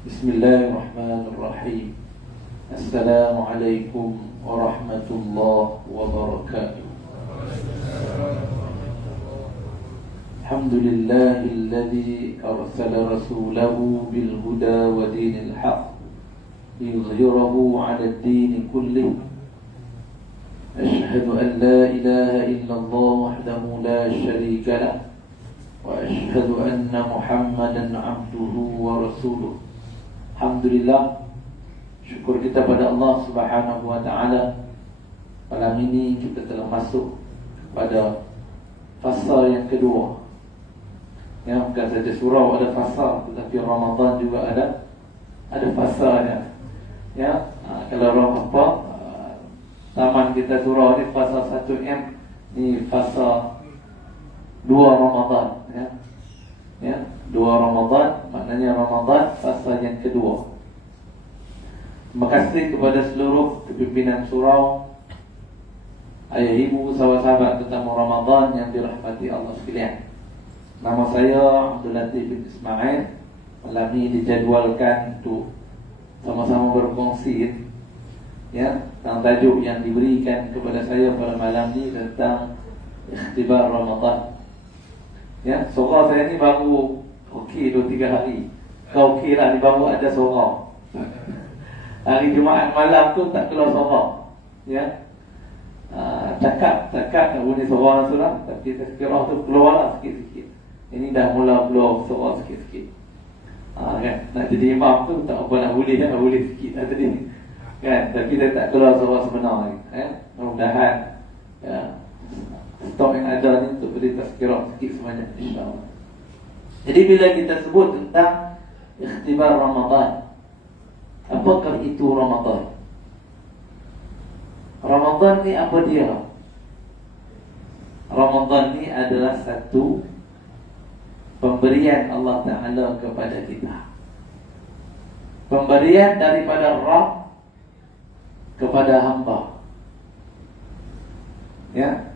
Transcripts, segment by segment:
Bismillahirrahmanirrahim. Assalamualaikum warahmatullahi wabarakatuh. Alhamdulillahilladzi arsala rasulahu bil huda wa dinil haqq liyuzhirahu 'ala ad-din kullih. Asyhadu an la ilaha illallah wahdahu la syarika lah wa asyhadu anna Muhammadan 'abduhu wa rasuluh. Alhamdulillah, syukur kita pada Allah Subhanahu wa ta'ala. Malam ini kita telah masuk pada fasa yang kedua. Ya, bukan saja surau ada fasa, tetapi Ramadan juga ada fasanya. Ya, kalau taman kita surau ni fasa 1M, ni fasa 2 Ramadan, ya. Ya, 2 Ramadan, maknanya Ramadan fasa yang kedua. Terima kasih kepada seluruh kepimpinan surau, ayah ibu, sahabat-sahabat tetamu Ramadan yang dirahmati Allah sekalian. Nama saya Abdul Latif bin Ismail. Malam ini dijadwalkan untuk sama-sama berkongsi, ya, tentang tajuk yang diberikan kepada saya pada malam ini tentang ikhtibar Ramadan. Ya, surau saya ni baru okey 2-3 hari. Kau okey lah, ni baru ada surau. Hari Jumaat malam tu tak keluar surau. Ya, cakap nak bunyi surau sudah, tapi sekiranya tu keluar lah sikit-sikit. Ini dah mula keluar surau sikit-sikit. Kan, nak jadi imam tu tak apa nak boleh sikit lah tadi. Kan, tapi dia tak keluar surau sebenar lagi. Mudah-mudahan ya, stok yang ada ni untuk beri tazkirah sikit sebanyak, insyaAllah. Jadi bila kita sebut tentang ikhtibar Ramadan, apakah itu Ramadan? Ramadan ni apa dia? Ramadan ni adalah satu pemberian Allah Ta'ala kepada kita. Pemberian daripada Rabb kepada hamba. Ya.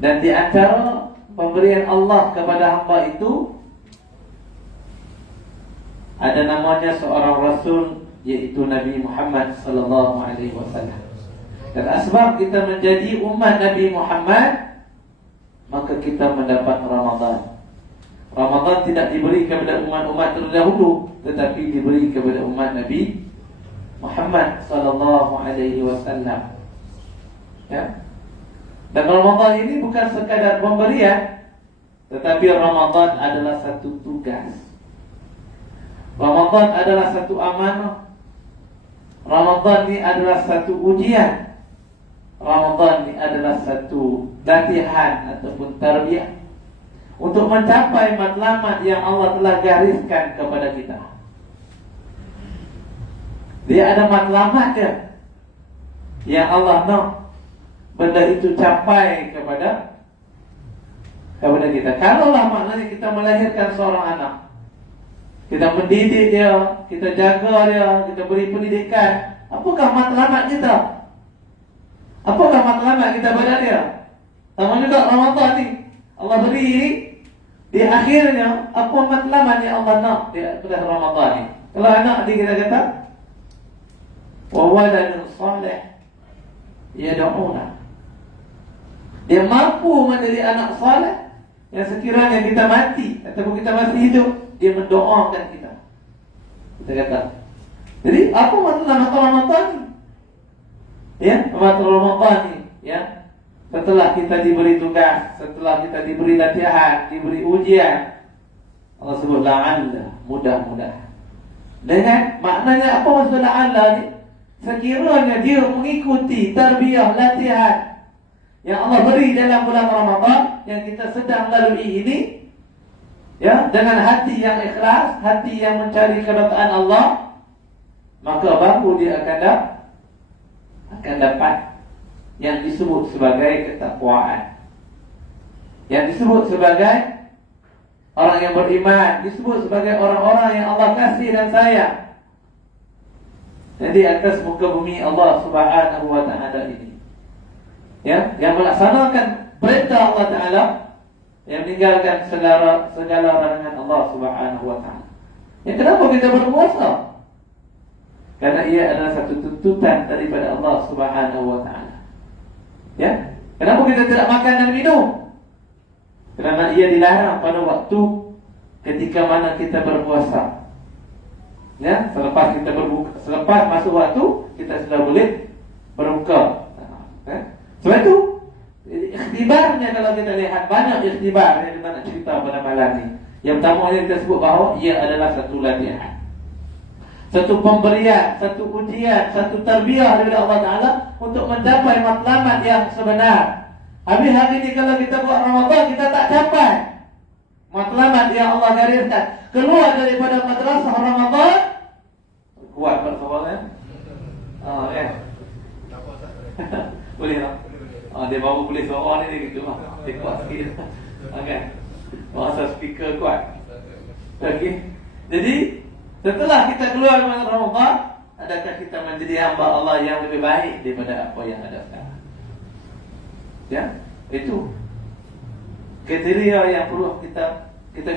Dan di antara pemberian Allah kepada hamba itu ada namanya seorang Rasul, yaitu Nabi Muhammad sallallahu alaihi wasallam. Dan asbab kita menjadi umat Nabi Muhammad, maka kita mendapat Ramadan. Ramadan tidak diberi kepada umat-umat terdahulu, tetapi diberi kepada umat Nabi Muhammad sallallahu alaihi wasallam. Ya. Dan Ramadan ini bukan sekadar pemberian, tetapi Ramadan adalah satu tugas. Ramadan adalah satu amanah. Ramadan ini adalah satu ujian. Ramadan ini adalah satu latihan ataupun tarbiyah untuk mencapai matlamat yang Allah telah gariskan kepada kita. Dia ada matlamat dia yang Allah nak benda itu capai kepada kita. Kalaulah maknanya kita melahirkan seorang anak, kita mendidik dia, kita jaga dia, kita beri pendidikan, apakah matlamat kita? Apakah matlamat kita pada dia? Sama juga Ramadan ni, Allah beri ini, di akhirnya apa matlamat yang Allah nak pada Ramadan ni? Kalau anak ni kita kata wa waladun salih yad'una, dia mampu menjadi anak saleh yang sekiranya kita mati ataupun kita masih hidup, dia mendoakan kita. Kita kata. Jadi apa matlamat Ramadan ni? Ya, matlamat Ramadan ni, ya. Setelah kita diberi tugas, setelah kita diberi latihan, diberi ujian, Allah sebut la'alla, mudah-mudahan. Dengan maknanya apa maksud la'alla ni? Sekiranya dia mengikuti tarbiyah latihan yang Allah beri dalam bulan Ramadan yang kita sedang lalui ini, ya, dengan hati yang ikhlas, hati yang mencari keridaan Allah, maka baru dia akan dapat yang disebut sebagai ketakwaan, yang disebut sebagai orang yang beriman, disebut sebagai orang-orang yang Allah kasih dan sayang. Jadi atas muka bumi Allah Subhanahu wa ta'ala ini, ya, yang melaksanakan perintah Allah Ta'ala, yang meninggalkan segala larangan Allah Subhanahu wa ta'ala. Ya, kenapa kita berpuasa? Karena ia adalah satu tuntutan daripada Allah Subhanahu wa taala. Ya. Kenapa kita tidak makan dan minum? Kerana ia dilarang pada waktu ketika mana kita berpuasa. Ya, selepas kita berbuka, selepas masuk waktu kita sudah boleh berbuka. Sebab itu ikhtibarnya, kalau kita lihat banyak ikhtibar yang kita nak cerita pada malam ni. Yang pertama yang kita sebut bahawa ia adalah satu latihan, satu pemberian, satu ujian, satu tarbiyah dari Allah Ta'ala untuk mencapai matlamat yang sebenar. Habis hari ini kalau kita buat Ramadan, kita tak capai matlamat yang Allah gariskan, keluar daripada madrasah Ramadan. Kuat persoalannya. Boleh tak? Dia baru boleh suara ni gitu lah. Dia kuat sikit. Okay. Masa speaker kuat. Okay. Jadi setelah kita keluar dari Ramadan, adakah kita menjadi hamba Allah yang lebih baik daripada apa yang ada sekarang? Ya, itu kriteria yang perlu kita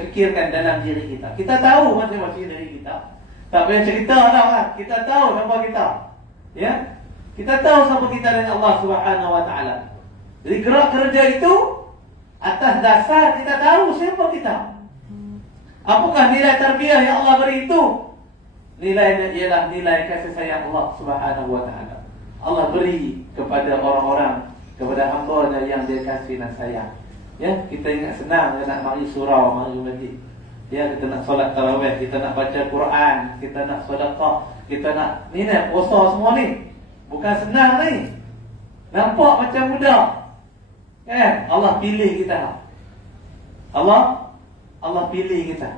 fikirkan dalam diri kita. Kita tahu masing-masing diri kita. Tak payah cerita dah kan. Kita tahu siapa kita. Ya, kita tahu siapa kita dengan Allah Subhanahu wa taala. Jadi gerak kerja itu atas dasar kita tahu siapa kita. Apakah nilai tarbiyah yang Allah beri itu? Nilainya ialah nilai kasih sayang Allah Subhanahu wa taala. Allah beri kepada orang-orang, kepada hamba-Nya yang Dia kasih dan sayang. Ya, kita ingat senang nak mari surau, mari masjid. Ya, kita nak solat tarawih, kita nak baca Quran, kita nak sedekah, kita nak ni puasa semua ni. Bukan senang ni. Nampak macam mudah. Kan? Allah pilih kita. Allah pilih kita.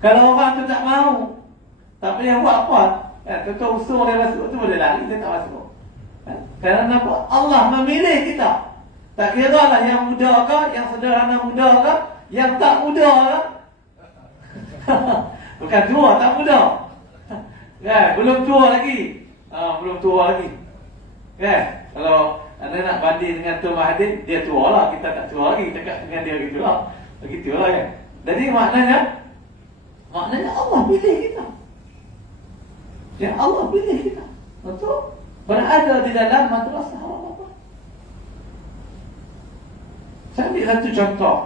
Kalau orang tu tak mau, tak payah buat apa. Tuan usul dia masuk tu boleh lari, dia tak masuk. Kerana Allah memilih kita. Tak kira lah yang muda ke, yang sederhana muda ke, yang tak muda ke. Bukan tua, tak muda. Belum tua lagi. Belum tua lagi. Kalau anda nak banding dengan Tuan Mahathir, dia tua lah, kita tak tua lagi. Cakap dengan dia begitulah. Begitulah kan. Jadi maknanya Allah pilih kita. Ya, Allah pilih kita untuk berada di dalam madrasah Allah. Saya ambil satu contoh.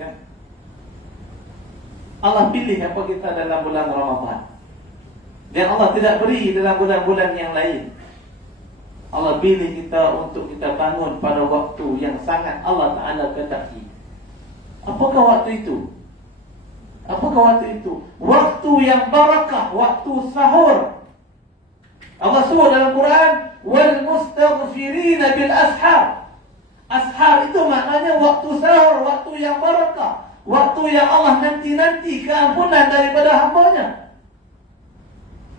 Ya. Allah pilih apa kita dalam bulan Ramadan. Dan Allah tidak beri dalam bulan-bulan yang lain. Allah pilih kita untuk kita bangun pada waktu yang sangat Allah Ta'ala kehendaki. Apakah waktu itu? Apakah waktu itu? Waktu yang barakah, waktu sahur. Allah sebut dalam Quran, wal mustaghfirina bil ashar. Ashar itu maknanya waktu sahur, waktu yang barakah, waktu yang Allah nanti-nanti keampunan daripada hamba-Nya.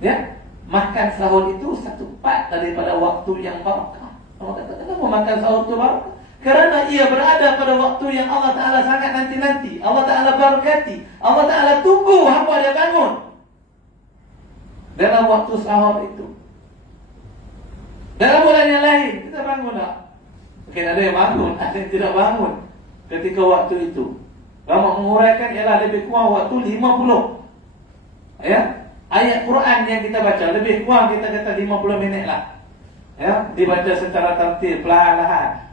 Ya, makan sahur itu satu part daripada waktu yang barakah. Allah kata, kenapa makan sahur itu barakah? Kerana ia berada pada waktu yang Allah Ta'ala sangat nanti-nanti. Allah Ta'ala barakati. Allah Ta'ala tunggu hamba Dia bangun dalam waktu sahur itu. Dalam bulan yang lain kita bangun tak? Mungkin ada yang bangun, ada yang tidak bangun ketika waktu itu. Lama menguraikan ialah lebih kurang waktu 50. Ya, ayat Quran yang kita baca lebih kurang kita kata 50 minit lah. Ya, dibaca secara tertib, perlahan-lahan.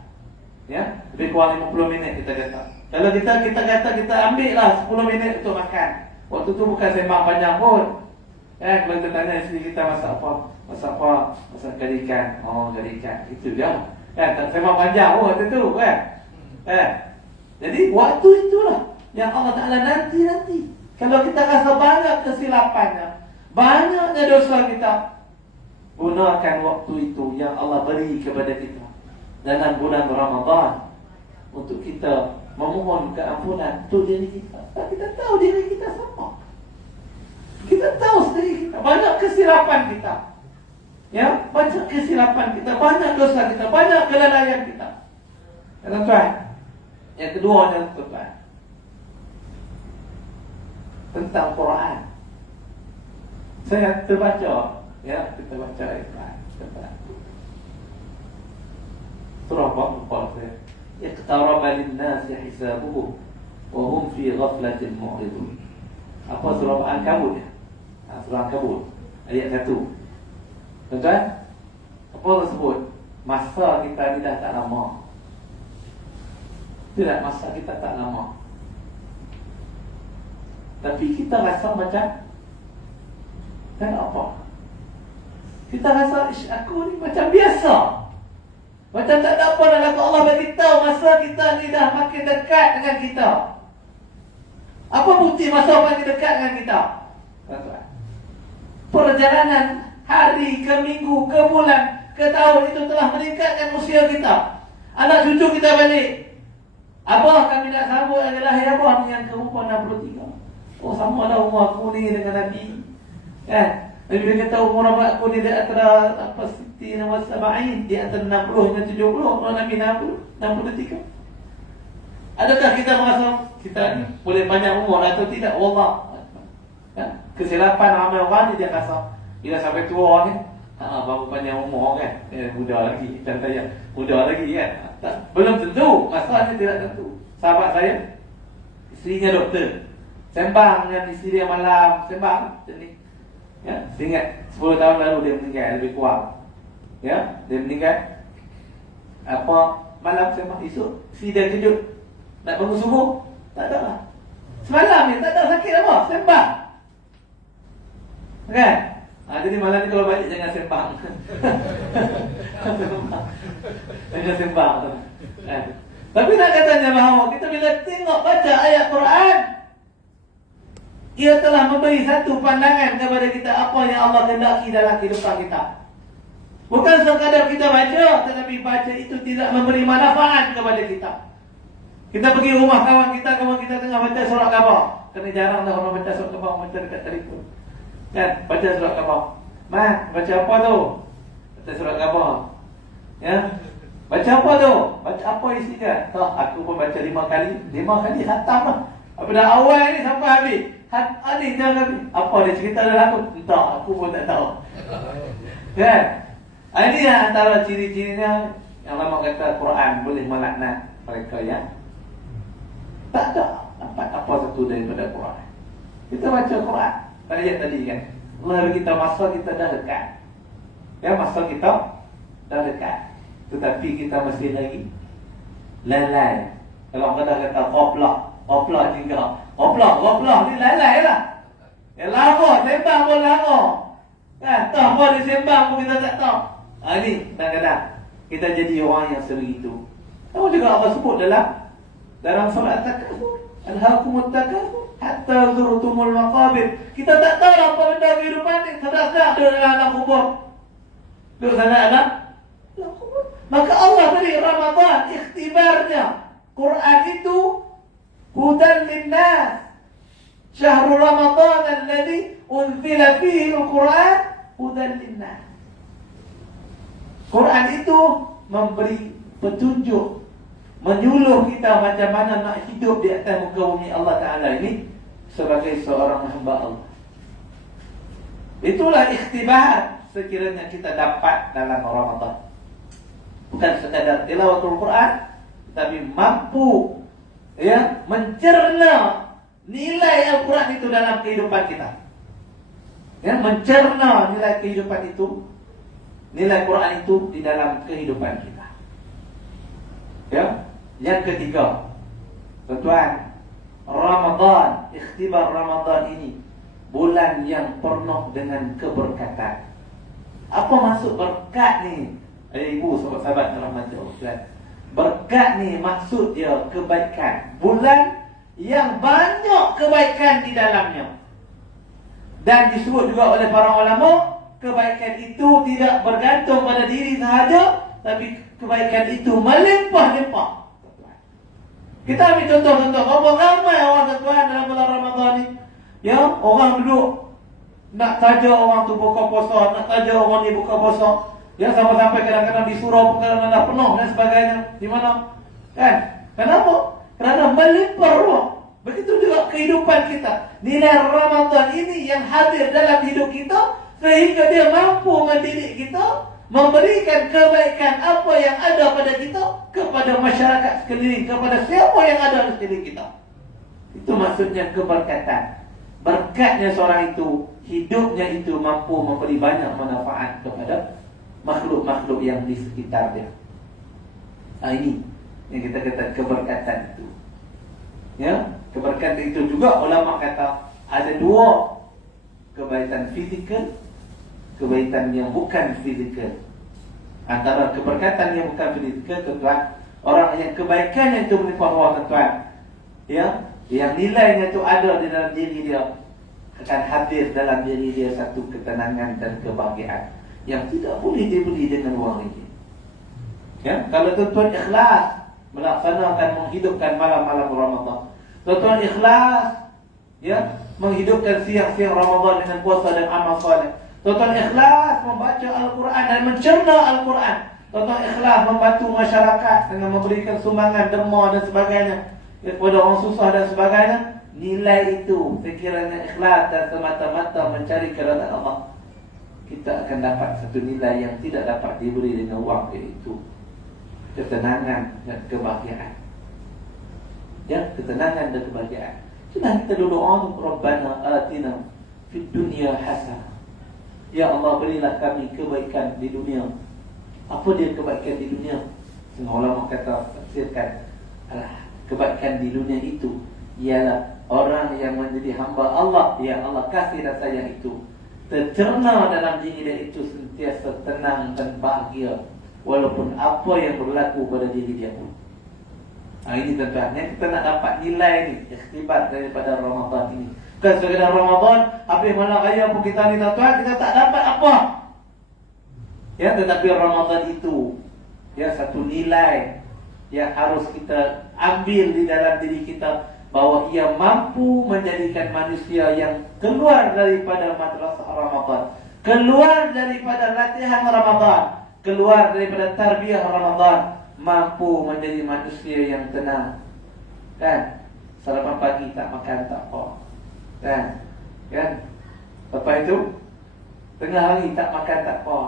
Ya, lebih kurang 50 minit kita kata. Kalau kita kata kita ambil lah 10 minit untuk makan. Waktu tu bukan sembang panjang pun. Kalau kita tanya isteri kita masak apa? Masak apa? Masak kari ikan. Oh, kari ikan. Itu je. Tak sembang panjang pun waktu tu kan. Jadi waktu itulah yang Allah Ta'ala nanti-nanti. Kalau kita rasa banyak kesilapannya, banyaknya dosa kita, gunakan waktu itu yang Allah beri kepada kita dalam bulan Ramadan untuk kita memohon keampunan untuk diri kita. Kita tahu diri kita siapa. Kita tahu sendiri kita banyak kesilapan kita. Ya, banyak kesilapan kita, banyak dosa kita, banyak kelalaian kita. Tuan-tuan, yang kedua adalah tuan tentang Quran. Saya terbaca, ya, kita baca ayat surah apa? Lupa saya. Iqtaraba lin-nasi hisabuhum wa hum fi ghaflatin mu'ridun. Apa surah Al-Ankabut ya? Surah Al-Kabut ayat 1. Tuan-tuan, apa Allah sebut? Masa kita ni dah tak lama. Tidak, masa kita tak lama. Tapi kita rasa macam tak apa. Kita rasa aku ni macam biasa, macam tak ada apa dalam Allah bagi tahu masa kita ni dah makin dekat dengan kita. Apa bukti masa makin dekat dengan kita? Perjalanan hari ke minggu ke bulan ke tahun itu telah meningkatkan usia kita. Anak cucu kita balik, abah kami nak sambut adalah lahir abah yang ke umur 63. Oh, sama dah umur aku ni dengan Nabi. Kan? Nabi dia kata umur aku ni di antara apa siti nama sabain, di antara 60 dengan 70. Umur Nabi 63. Adakah kita merasa kita ni boleh banyak umur atau tidak? Wallah. Kan? Kesilapan ramai orang ni dia rasa bila sampai tua ni, baru panjang umur kan, muda lagi, contohnya muda lagi kan. Belum tentu, masalahnya tidak tentu. Sahabat saya, isterinya doktor, sembang dengan isteri dia malam, sembang macam ni. Ya, saya ingat 10 tahun lalu dia meninggal, lebih kurang. Ya, dia meninggal. Apa malam sembang, esok isteri dia kejut nak bangun subuh, tak ada lah. Semalam ni tak ada sakit apa, sembang. Kan? Jadi malam ni kalau balik jangan sembang. Jangan sembang. Tapi nak katanya bahawa kita bila tengok baca ayat Quran, ia telah memberi satu pandangan kepada kita apa yang Allah kehendaki dalam kehidupan kita. Bukan sekadar kita baca, tetapi baca itu tidak memberi manfaat kepada kita. Kita pergi rumah kawan kita tengah baca surah Khabar. Kerana jarang dah orang baca surah Khabar, baca dekat telefon. Kan, baca surah Khabar. Mat, baca apa tu? Baca surah Khabar. Ya. Baca apa tu? Baca apa isi dia? Tahu, aku pun baca 5 kali. 5 kali khatam lah. Daripada awal ni sampai habis. Ni jangan habis. Apa dia cerita dalam aku? Entah, aku pun tak tahu. Kan? Ini antara ciri-cirinya yang lama kata Quran boleh melaknat mereka yang tak ada dapat apa satu daripada Quran. Kita baca Quran tadi kan, Allah bagi kita masa kita dah dekat. Ya, masa kita dah dekat, tetapi kita masih lagi lalai. Kalau kita kata koplah juga. Koplah ni lalai lah. Ya, lama sembang pun lama. Kan, tahu apa dia sembang pun kita tak tahu. Ni kadang-kadang kita jadi orang yang sebegitu. Kamu juga Allah sebut dalam surah At-Takatsur, alhaakumut takatsur hatta zurtumul maqabir. Kita tak tahu apa benda kehidupan ni, sedang duduk dalam kubur. Duduk sana dalam kubur. Maka Allah beri Ramadan ikhtibarnya. Quran itu hudan linnas. Syahrul Ramadan alladhi unzila fihi al-Quran hudan linnas. Quran itu memberi petunjuk, menyuluh kita macam mana nak hidup di atas muka bumi Allah Ta'ala ini sebagai seorang hamba Allah. Itulah ikhtibar sekiranya kita dapat dalam Ramadan. Bukan sekadar tilawatul Quran, tapi mampu mencerna nilai Al-Quran itu dalam kehidupan kita. Ya, mencerna nilai kehidupan itu, nilai Quran itu di dalam kehidupan kita. Ya. Yang ketiga, tuan-tuan, Ramadan, ikhtibar Ramadan ini bulan yang penuh dengan keberkatan. Apa maksud berkat ni? Ibu, sahabat-sahabat rahmat Allah. Berkat ni maksud dia kebaikan. Bulan yang banyak kebaikan di dalamnya. Dan disebut juga oleh para ulama, kebaikan itu tidak bergantung pada diri sahaja, tapi kebaikan itu melimpah-limpah. Kita ambil contoh-contoh. Berapa ramai orang tuan dalam bulan Ramadan ni, ya, orang duduk nak saja orang tu buka puasa, nak saja orang ni buka puasa. Ya, sampai-sampai kadang-kadang di surau pun kadang-kadang penuh dan sebagainya. Di mana? Kan? Kenapa? Kerana melimpah ruah. Begitu juga kehidupan kita. Nilai Ramadan ini yang hadir dalam hidup kita, sehingga dia mampu mendidik kita, memberikan kebaikan apa yang ada pada kita kepada masyarakat sekeliling, kepada siapa yang ada di sekeliling kita. Itu maksudnya keberkatan. Berkatnya seorang itu hidupnya itu mampu memberi banyak manfaat kepada makhluk-makhluk yang di sekitar dia. Ini yang kita kata keberkatan itu. Ya, keberkatan itu juga ulama kata ada dua, kebaikan fizikal, kebaikan yang bukan fizikal. Antara keberkatan yang bukan fizikal, tuan, orang yang kebaikannya itu menimpa Allah, tuan, ya, yang nilainya itu ada di dalam diri dia, akan hadir dalam diri dia satu ketenangan dan kebahagiaan yang tidak boleh dibeli dengan wang ringgit. Ya, kalau tuan ikhlas melaksanakan menghidupkan malam-malam Ramadan, tuan ikhlas ya menghidupkan siang-siang Ramadan dengan puasa dan amal soleh, tuan ikhlas membaca Al-Quran dan mencerna Al-Quran, tuan ikhlas membantu masyarakat dengan memberikan sumbangan derma dan sebagainya kepada orang susah dan sebagainya, nilai itu sekiranya ikhlas dan semata-mata mencari keridhaan Allah, kita akan dapat satu nilai yang tidak dapat diberi dengan wang, iaitu ketenangan dan kebahagiaan. Ya, ketenangan dan kebahagiaan. Sudah kita doa, Rabbana atina fid dunya hasanah. Ya Allah, berilah kami kebaikan di dunia. Apa dia kebaikan di dunia? Semua ulama kata tafsirkan, kebaikan di dunia itu ialah orang yang menjadi hamba Allah, yang Allah kasih dan sayang itu tercerna dalam diri dia itu sentiasa tenang dan bahagia walaupun apa yang berlaku pada diri dia pun. Ini tuan-tuan, kita nak dapat nilai ni, ikhtibar daripada Ramadan ini. Bukan sekadar Ramadan, habis malam raya pun kita ni tuan-tuan, kita tak dapat apa. Ya, tetapi Ramadan itu ya satu nilai yang harus kita ambil di dalam diri kita, bahawa ia mampu menjadikan manusia yang keluar daripada madrasah Ramadan, keluar daripada latihan Ramadan, keluar daripada tarbiyah Ramadan, mampu menjadi manusia yang tenang. Kan? Sarapan pagi tak makan tak apa. Kan? Lepas itu tengah hari tak makan tak apa.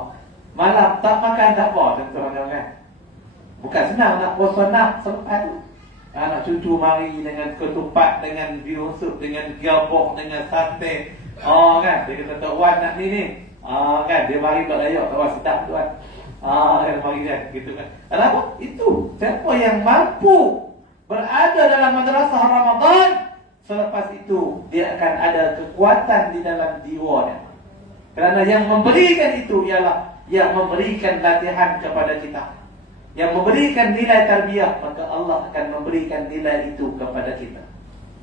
Malam tak makan tak apa, tuan-tuan kan? Bukan senang nak puasa nak selepas tu. Anak cucu mari dengan ketupat, dengan bihun sup, dengan gabok, dengan sate. Kan? Dia kata Tok Wan nak ni. Kan? Dia mari buat layak, Tok Wan sedap tuan. Kan mari kan, gitu kan. Kenapa? Itu siapa yang mampu berada dalam madrasah Ramadan, selepas itu dia akan ada kekuatan di dalam jiwanya. Kerana yang memberikan itu ialah yang memberikan latihan kepada kita, yang memberikan nilai tarbiyah, maka Allah akan memberikan nilai itu kepada kita.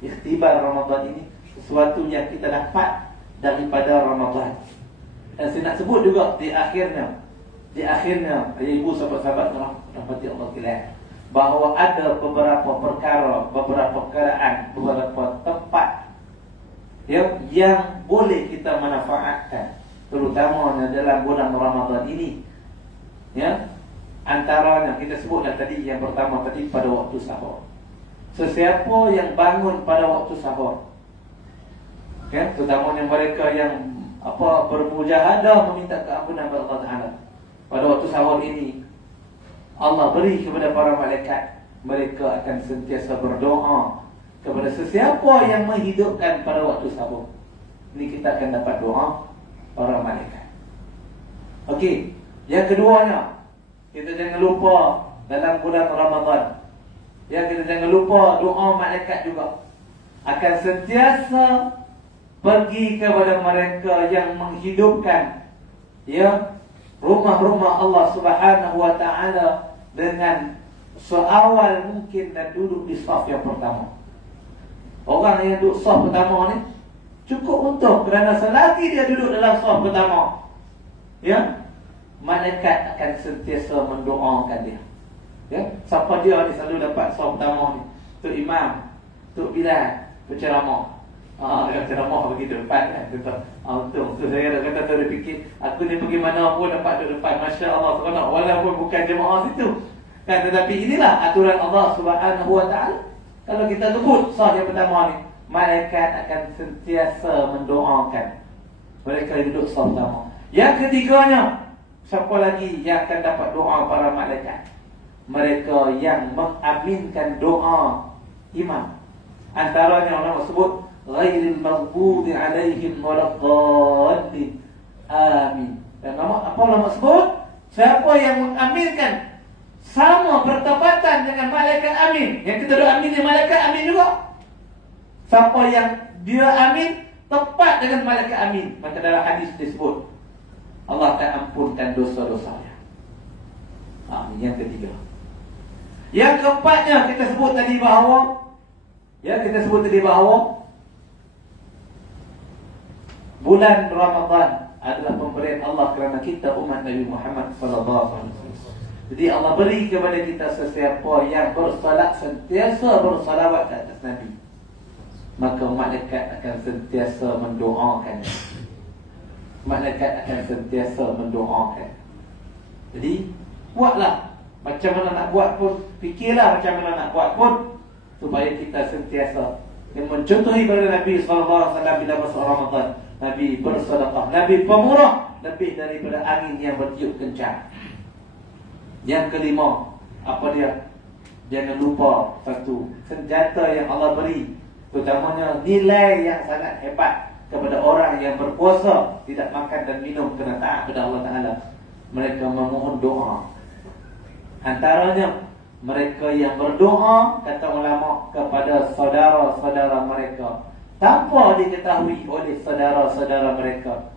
Ikhtibar Ramadan ini sesuatu yang kita dapat daripada Ramadan. Dan saya nak sebut juga di akhirnya, ibu sahabat-sahabat rahmati Allah sekalian, bahawa ada beberapa perkara, beberapa keadaan, beberapa tempat yang boleh kita manfaatkan, terutamanya dalam bulan Ramadan ini. Ya, antaranya kita sebutlah tadi, yang pertama tadi pada waktu sahur. Sesiapa yang bangun pada waktu sahur, ya, terutamanya mereka yang bermujahadah meminta keampunan kepada Allah Taala pada waktu sahur ini, Allah beri kepada para malaikat, mereka akan sentiasa berdoa kepada sesiapa yang menghidupkan pada waktu sahur. Ini kita akan dapat doa para malaikat. Okey, yang keduanya, kita jangan lupa dalam bulan Ramadan, kita jangan lupa doa malaikat juga akan sentiasa pergi kepada mereka yang menghidupkan rumah-rumah Allah Subhanahu wa taala dengan seawal mungkin dan duduk di saf yang pertama. Orang yang duduk saf pertama ni cukup untuk, kerana selagi dia duduk dalam saf pertama, malaikat akan sentiasa mendoakan dia. Siapa dia ni selalu dapat saf pertama ni? Tok Imam, Tok Bilal berceramah. Ceramah begitu depan kan, untung tu saya kata tu, dia fikir aku ni pergi mana pun dapat duduk depan, Masya Allah seronok, walaupun bukan jemaah situ kan. Tetapi inilah aturan Allah Subhanahu wa ta'ala. Kalau kita sebut sah yang pertama ni, malaikat akan sentiasa mendoakan mereka yang duduk sah pertama. Yang ketiganya, siapa lagi yang akan dapat doa para malaikat? Mereka yang mengaminkan doa imam. Antaranya orang sebut ghairil maghdubi 'alaihim waladdallin. Amin. Dan apa nama sebut? Siapa yang mengaminkan sama bertepatan dengan malaikat amin. Yang kita doa amin, malaikat amin juga. Siapa yang dia amin tepat dengan malaikat amin, maka dalam hadis disebut Allah akan ampunkan dosa-dosanya. Ini yang ketiga. Yang keempatnya kita sebut tadi bahawa bulan Ramadan adalah pemberian Allah kerana kita umat Nabi Muhammad sallallahu alaihi wasallam. Jadi Allah beri kepada kita sesiapa yang sentiasa bersalawat ke atas Nabi, maka malaikat akan sentiasa mendoakan. Jadi buatlah macam mana nak buat pun, fikirlah macam mana nak buat pun, supaya kita sentiasa yang mencontohi pada Nabi SAW bila masuk Ramadan. Nabi bersedekah, Nabi pemurah, lebih daripada angin yang bertiup kencang. Yang kelima, apa dia? Jangan lupa satu senjata yang Allah beri, terutamanya nilai yang sangat hebat kepada orang yang berpuasa, tidak makan dan minum kerana taat kepada Allah Ta'ala. Mereka memohon doa. Antaranya mereka yang berdoa, kata ulama, kepada saudara-saudara mereka tanpa diketahui oleh saudara-saudara mereka.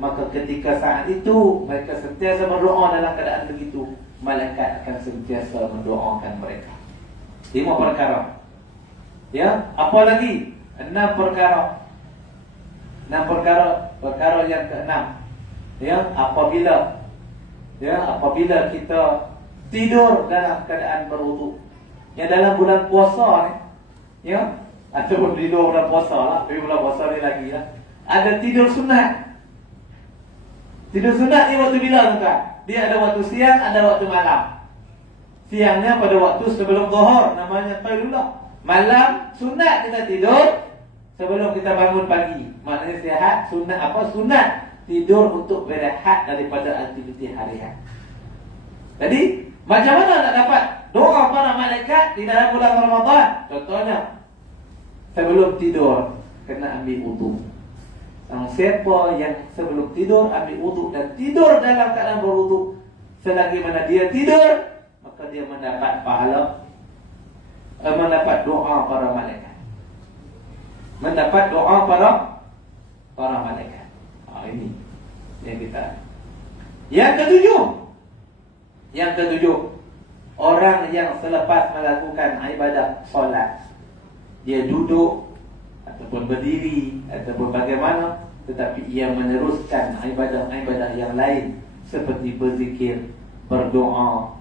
Maka ketika saat itu mereka sentiasa berdoa dalam keadaan begitu, malaikat akan sentiasa mendoakan mereka. 5 perkara. Ya, apa lagi? 6 perkara. Perkara yang ke-6. Ya, apabila kita tidur dalam keadaan berwuduk. Yang dalam bulan puasa ni, ya, ataupun di luar bulan puasa lah, tapi bulan puasa ni lagi lah, ada tidur sunat. Tidur sunat ni waktu bila tuan? Dia ada waktu siang, ada waktu malam. Siangnya pada waktu sebelum zuhur, namanya qailullah. Malam sunat kita tidur sebelum kita bangun pagi. Maknanya sihat. Sunat apa? Sunat tidur untuk berehat daripada aktiviti harian. Jadi macam mana nak dapat doa para malaikat di dalam bulan Ramadan? Contohnya, sebelum tidur kena ambil wudu. Siapa yang sebelum tidur ambil wudu dan tidur dalam keadaan berwudu, selagi mana dia tidur, maka dia mendapat pahala, mendapat doa para malaikat. Mendapat doa para malaikat. Ini yang kita. Yang ketujuh, orang yang selepas melakukan ibadah solat, dia duduk ataupun berdiri ataupun bagaimana, tetapi ia meneruskan ibadah-ibadah yang lain seperti berzikir, berdoa,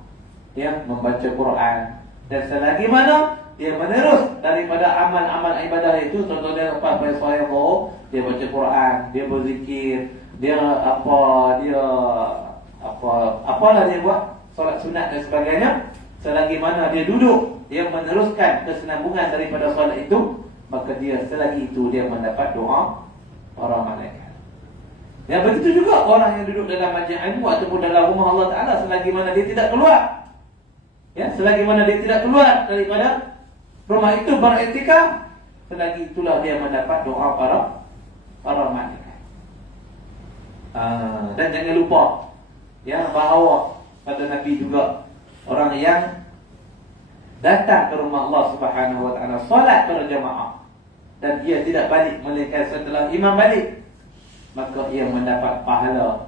ya, membaca Quran, dan selagi mana dia menerus daripada amal-amal ibadah itu. Contohnya lepas sembahyang zuhur, dia baca Quran, dia berzikir, dia apalah dia buat, solat sunat dan sebagainya. Selagi mana dia duduk, dia meneruskan kesinambungan daripada solat itu, maka dia selagi itu dia mendapat doa para malaikat. Yang begitu juga orang yang duduk dalam majlis ilmu ataupun dalam rumah Allah Ta'ala, selagi mana dia tidak keluar, ya, selagi mana dia tidak keluar daripada rumah itu beriktikaf, selagi itulah dia mendapat doa para malaikat. Dan jangan lupa, ya, bahawa pada Nabi juga orang yang datang ke rumah Allah Subhanahu wa Ta'ala solat berjamaah dan dia tidak balik melainkan setelah imam balik, maka ia mendapat pahala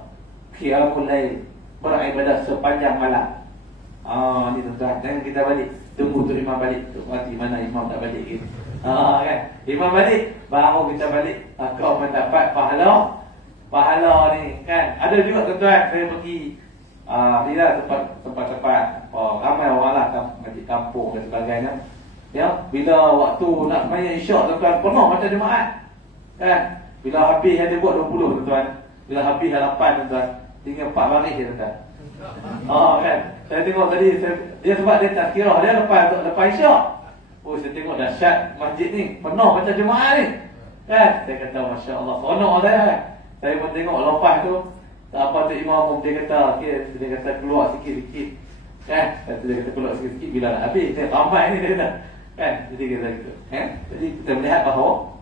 qiyamul lail, beribadah sepanjang malam. Ni tuan-tuan, jangan kita balik tunggu tu imam balik, tu mati mana imam tak balik gitu. Kan, imam balik baru kita balik, kau mendapat pahala ni kan. Ada juga tuan-tuan, saya pergi bila tempat-tempat ramai orang lah, masjid kampung dan sebagainya, ya, bila waktu nak sembahyang isyak tuan-tuan, penuh macam jemaat kan. Bila habis ada buat 20 tuan-tuan, bila habis dah 8 tuan-tuan, tinggal 4 baris je tuan-tuan. Kan, saya tengok tadi, dia sebab dia tak kira dia lepas isyak. Saya tengok dahsyat masjid ni, penuh macam jemaat ni kan. Saya kata Masya Allah, seronok saya kan. Saya pun tengok lepas tu, tak apa tu imam dia kata, okay, dia kata keluar sikit-sikit kan. Dia kata keluar sikit-sikit bila nak habis, dia ramai ni dia kata kan. Jadi kita gitu, Jadi kita melihat bahawa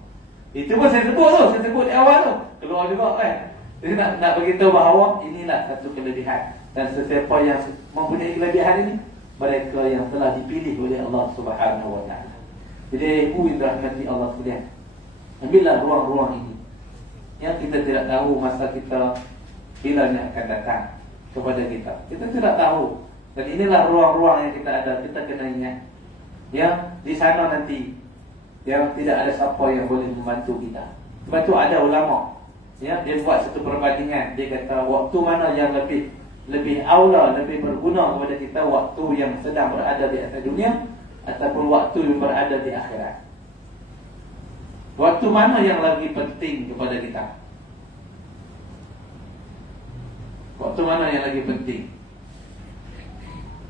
Itu pun saya sebut di awal tu. Keluar juga kan. Jadi nak beritahu bahawa inilah satu kelebihan. Dan sesiapa yang mempunyai kelebihan ini, mereka yang telah dipilih oleh Allah Subhanahu Wa Taala. Jadi ibu yang dirahmati Allah sekalian, ambillah ruang-ruang ini. Yang kita tidak tahu masa kita bila yang akan datang kepada kita. Kita tidak tahu. Dan inilah ruang-ruang yang kita ada. Kita kena ingat. Yang di sana nanti, yang tidak ada siapa yang boleh membantu kita. Sebab tu ada ulama, ya, dia buat satu perbandingan. Dia kata waktu mana yang lebih aula, lebih berguna kepada kita, waktu yang sedang berada di atas dunia ataupun waktu yang berada di akhirat. Waktu mana yang lebih penting kepada kita? Waktu mana yang lagi penting?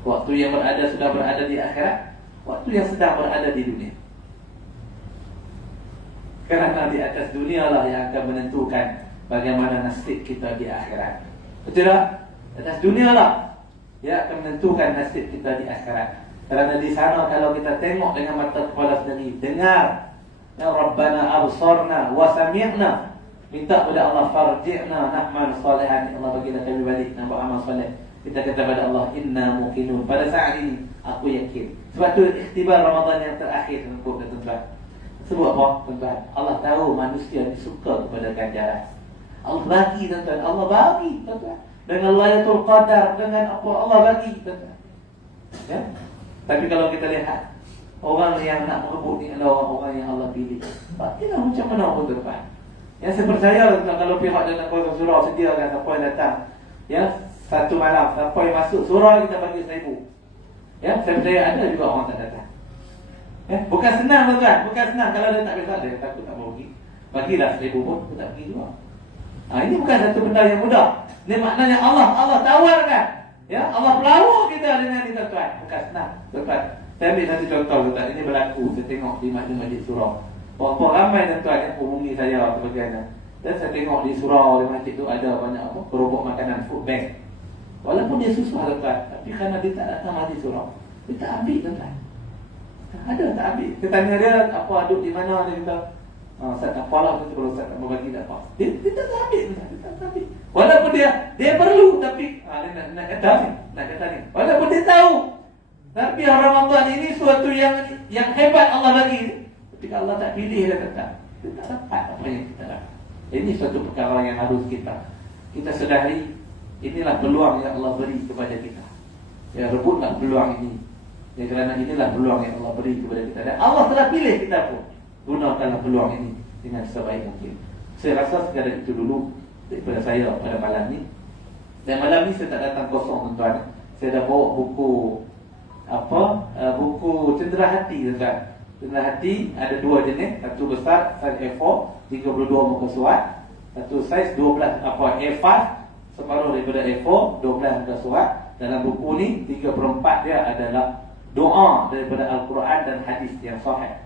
Waktu yang sudah berada di akhirat, waktu yang sedang berada di dunia. Kerana di atas dunia lah yang akan menentukan bagaimana nasib kita di akhirat. Betul tak? Atas dunia lah yang akan menentukan nasib kita di akhirat. Kerana di sana kalau kita tengok dengan mata kepala sendiri, dengar, ya Rabbana absarna wa sami'na, minta kepada Allah farji'na na'mal salihan, Allah bagilah kami balik nampak amal soleh. Kita kata kepada Allah, inna muqinun, pada saat ini aku yakin. Sebab tu ikhtibar Ramadan yang terakhir tuan-tuan. Sebab apa tuan-tuan? Allah tahu manusia disuka kepada ganjaran. Allah bagi tuan-tuan, Allah bagi tuan-tuan. Dengan Lailatul Qadar, dengan apa Allah bagi tuan-tuan. Ya? Tapi kalau kita lihat orang yang nak merebut ni adalah orang yang Allah pilih. Bagilah macam mana pun tuan-tuan. Yang saya percaya tuan, kalau pihak dalam kuasa surau sediakan siapa yang datang, ya, satu malam, siapa yang masuk surau kita bagi 1,000. Ya, saya percaya ada juga orang tak datang. Ya, bukan senang tuan-tuan, bukan senang. Kalau dia tak biasa, dia takut tak mau pergi. Bagilah 1,000 pun, dia tak pergi juga. Ini bukan satu benda yang mudah. Ini maknanya Allah tawarkan. Ya, Allah pelawak kita dengan ini tuan-tuan. Bukan senang tuan-tuan. Saya ambil satu contoh tuan-tuan. Ini berlaku, saya tengok di masjid surau. Berapa ramai tuan-tuan yang hubungi saya sebagainya. Dan saya tengok di surau, di masjid tu ada banyak apa, gerobak makanan, food bank. Walaupun dia susah tuan-tuan, tapi kerana dia tak datang masjid surau, dia tak ambil tuan-tuan. Ada tak ambil. Kita tanya dia apa aduk di mana, dia kata Ustaz tak apalah tu kalau Ustaz tak mau bagi tak apa. Dia tak ambil tuan-tuan, dia tak ambil. Walaupun dia perlu, tapi dia nak kata ni. Walaupun dia tahu, tapi Ramadan ini suatu yang hebat Allah bagi. Tapi kalau Allah tak pilih, dia kata dia tak dapat apa yang kita dapat. Ini suatu perkara yang harus kita sedari. Inilah peluang yang Allah beri kepada kita. Ya, rebutlah peluang ini. Ya, kerana inilah peluang yang Allah beri kepada kita. Dan Allah telah pilih kita pun. Gunakanlah peluang ini dengan sebaik mungkin. Saya rasa sekadar itu dulu daripada saya pada malam ni. Dan malam ni saya tak datang kosong tuan-tuan. Saya dah bawa buku buku Cendera Hati tuan-tuan. Cendera Hati ada dua jenis. Satu besar saiz A4 32 muka surat. Satu saiz 12 A5 separuh daripada A4 12 muka surat. Dalam buku ni 3/4 dia adalah doa daripada Al-Quran dan hadis yang sahih.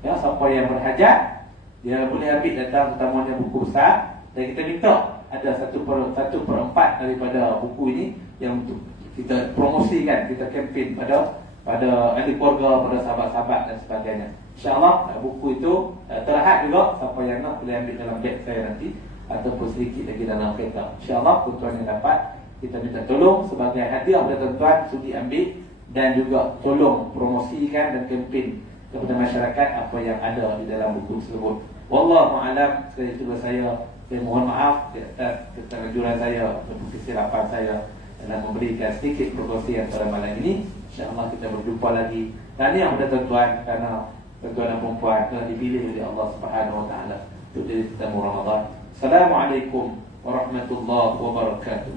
Ya, siapa yang berhajat dia boleh ambil datang utamanya buku besar. Dan kita minta ada 1/4 daripada buku ini yang untuk kita promosikan, kita kempen pada ahli keluarga, pada sahabat-sahabat dan sebagainya. InsyaAllah buku itu terhad juga. Siapa yang nak boleh ambil dalam beg saya nanti ataupun sedikit lagi dalam kereta. InsyaAllah tuan-tuan yang dapat, kita minta tolong sebagai hadiah kepada tuan-tuan sudi ambil. Dan juga tolong promosikan dan kempen kepada masyarakat apa yang ada di dalam buku tersebut. Wallahu a'lam. Sekali itu saya mohon maaf di atas keterlajuran saya ataupun kesilapan saya dalam memberikan sedikit perkongsian pada malam ini. InsyaAllah kita berjumpa lagi. Tahniah kepada tuan-tuan kerana tuan-tuan dan perempuan telah dipilih oleh Allah Subhanahu Wa Taala untuk jadi tetamu Ramadan. Assalamualaikum warahmatullahi wabarakatuh.